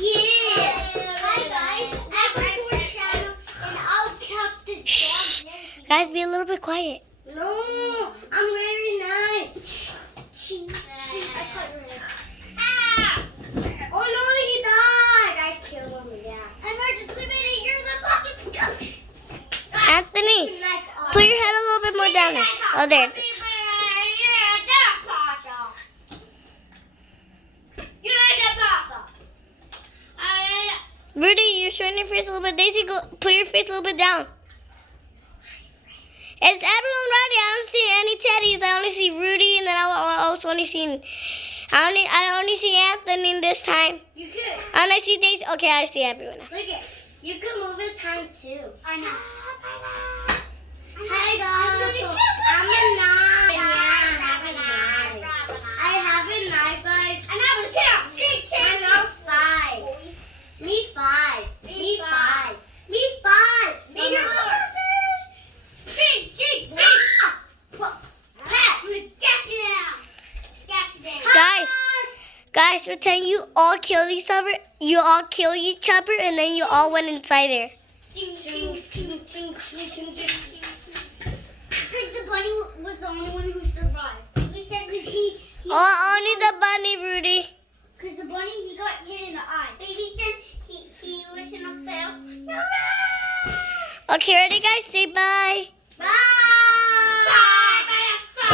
Yeah. Hi guys, welcome to our channel, and I'll help this dog. Guys, be a little bit quiet. No, I'm very nice. I cut your head. Ah! Oh no, he died. I killed him. Yeah. Emergency meeting. You're the boss. Anthony, put your head a little bit more down there. Oh, there. Rudy, you're showing your face a little bit. Daisy, go put your face a little bit down. Is everyone ready? I don't see any teddies. I only see Rudy, and then I also only see. I only see Anthony this time. You could. And I see Daisy. Okay, I see everyone now. Look it. You can move his time too. I know. Hi guys. So I'm a knife. Yeah, I have a knife. I have a knife, guys. And I was here. I'm now 5. Me 5. Me 5. Me 5. Me the monsters. Guys, pretend you all kill each other. You all kill each other, and then you all went inside there. It's like the bunny was the only one who survived. He said because he Only the bunny, Rudy. because the bunny, he got hit in the eye. Baby said he was in a fail. No. Okay, ready, guys? Say bye.